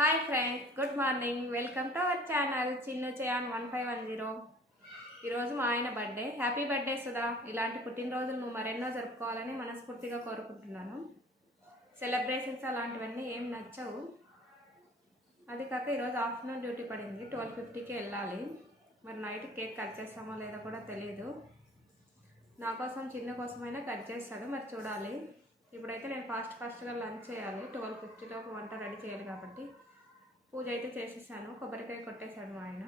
Hi friends, good morning. Welcome to our channel Chinnu Chayan 1510. ఈరోజు మా ఆయన బర్త్డే. Happy birthday Sudha. ఇలాంటి పుట్టినరోజులు నువ్వు మరెన్నో జరుపుకోవాలని మనస్ఫూర్తిగా కోరుకుంటున్నాను. సెలబ్రేషన్స్ అలాంటివన్నీ ఏం నచ్చవు. అది కాక ఈరోజు ఆఫ్టర్నూన్ డ్యూటీ పడింది. 12:50కి వెళ్ళాలి. మరి నైట్ కేక్ కట్ చేస్తామో లేదో కూడా తెలియదు. నా కోసం చిన్న కోసమైనా కట్ చేస్తాడు, మరి చూడాలి. ఇప్పుడైతే నేను ఫాస్ట్గా లంచ్ చేయాలి. 12:50లోపు వంట రెడీ చేయాలి కాబట్టి పూజ అయితే చేసేసాను. కొబ్బరికాయ కొట్టేశాడు మా ఆయన.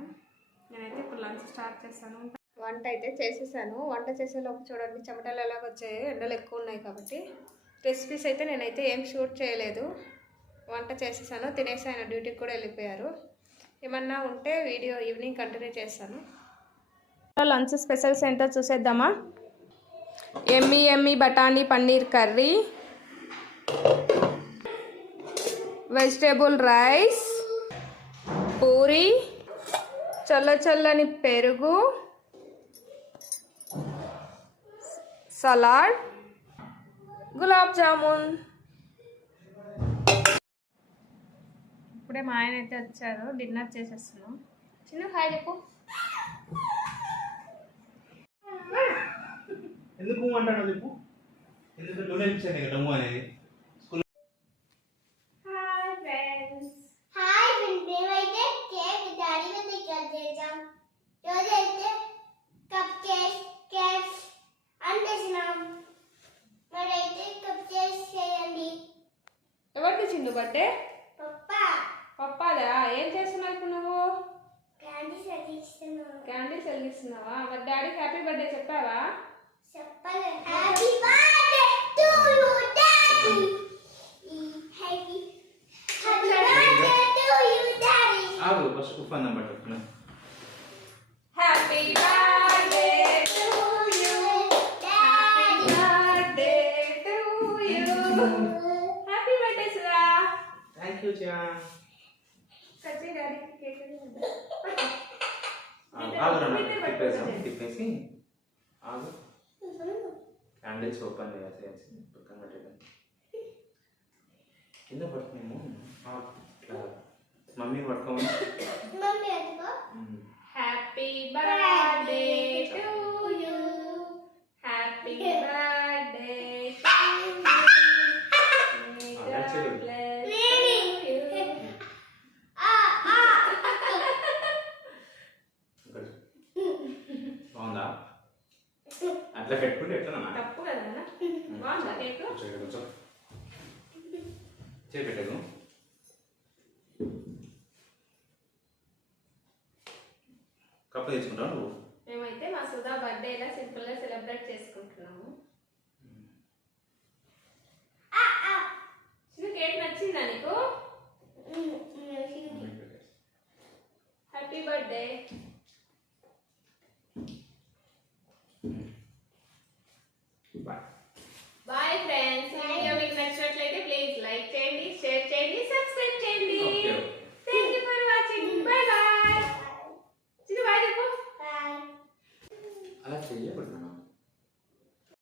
నేనైతే ఇప్పుడు లంచ్ స్టార్ట్ చేస్తాను. వంట అయితే చేసేసాను. వంట చేసేలోపు చూడండి చెమటలు ఎలాగ వచ్చాయి. ఎండలు ఎక్కువ ఉన్నాయి కాబట్టి రెసిపీస్ అయితే నేనైతే ఏం షూట్ చేయలేదు. వంట చేసేసాను, తినేసి ఆయన డ్యూటీకి కూడా వెళ్ళిపోయారు. ఏమన్నా ఉంటే వీడియో ఈవినింగ్ కంటిన్యూ చేస్తాను. లంచ్ స్పెషల్స్ ఏంటో చూసేద్దామా. ఎమ్మి బఠానీ paneer curry, vegetable rice, puri, చల్లని పెరుగు, సలాడ్, గులాబ్ జామున్. ఇప్పుడే మా ఆయన అయితే వచ్చారు. డిన్నర్ చేసేస్తున్నాం. చిన్న హాయ్ చెప్పు. ఎందుకు అంటాను చెప్పు. ఎందుకు నువ్వు నేర్పించాను కదా డమ్ము అనేది. Hi friends. మేమైతే కేక్ డాడీతో కట్ చేసాం. రోజైతే కప్ కేక్స్ అంటేసినాం. మరైతే కప్ కేక్స్ చేయండి. ఎవరికి చిన్ను బర్త్డే? పప్పా పప్పాదా? ఏం చేస్తున్నావు ఇప్పుడు నువ్వు? క్యాండీస్ వెలిగిస్తున్నాం. క్యాండిల్స్ వెలిగిస్తున్నావా? మరి డాడీకి హ్యాపీ బర్త్డే చెప్పావా? చెప్పలే. Happy birthday to you daddy. Happy birthday to you daddy. ఆగు ఫస్ట్ కుఫన్ నంబర్ చెప్పు. Happy birthday to you. Happy birthday to you. Happy birthday సురా. థాంక్యూ చా. కచ్చి డాడీ కేక్ తిప్పేసి ఆగు. క్యాండిల్స్ ఓపెన్ చేసేసి పక్కన పెట్టేద్దాం. కింద పడుతున్నాము. మమ్మీ పట్టుకోమని. మమ్మీ అట్టుకో. Happy birthday to you. Happy birthday to you. బాగుందా? అట్లా పెట్టుకుంటే ఎట్లా తప్పు కదా బాగుందా కేక్? కొంచెం చేపెట్టదు. కప్ప తీసుకుంటావు నువ్వు? మేమైతే మా సుధా బర్త్డే ఇలా సింపుల్గా సెలబ్రేట్ చేసుకుంటున్నాము. చిన్న కేక్ నచ్చిందా నీకు? Happy birthday. బాయ్.